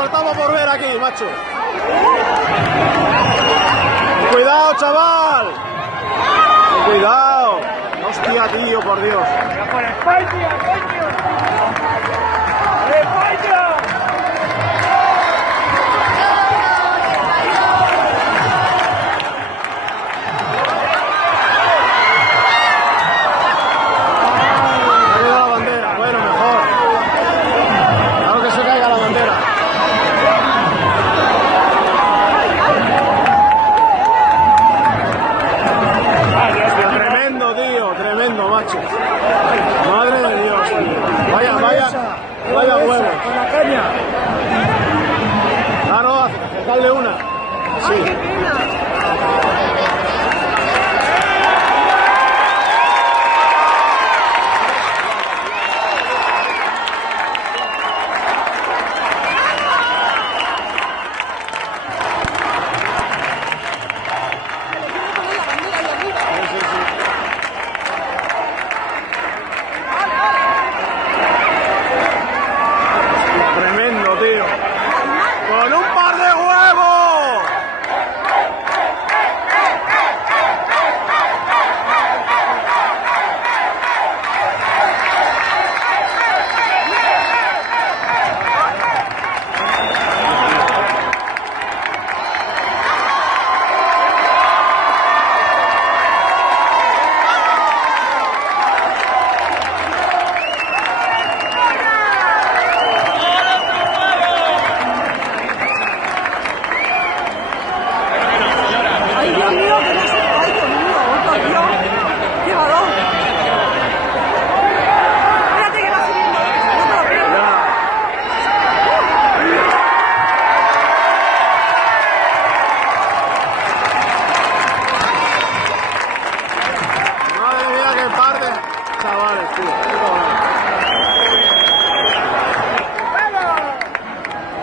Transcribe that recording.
faltaba por ver aquí, macho. Cuidado, chaval. Cuidado. Hostia, tío, por Dios. ¡Por España, coño! ¡España! La bandera, bueno, mejor. Claro que se caiga la bandera. Tremendo, tío, tremendo, macho. Madre de Dios. Vaya huevos. Con la caña. Claro, darle una. Sí. Tremendo, tío. Con un par de huevos. ¡Ay, Dios mío! ¡Que no se... ¡Ay, Dios mío! ¡Otro Dios! ¡Qué balón! Espérate que va subiendo. No te lo pierdas. Madre mía, qué par de chavales, tío.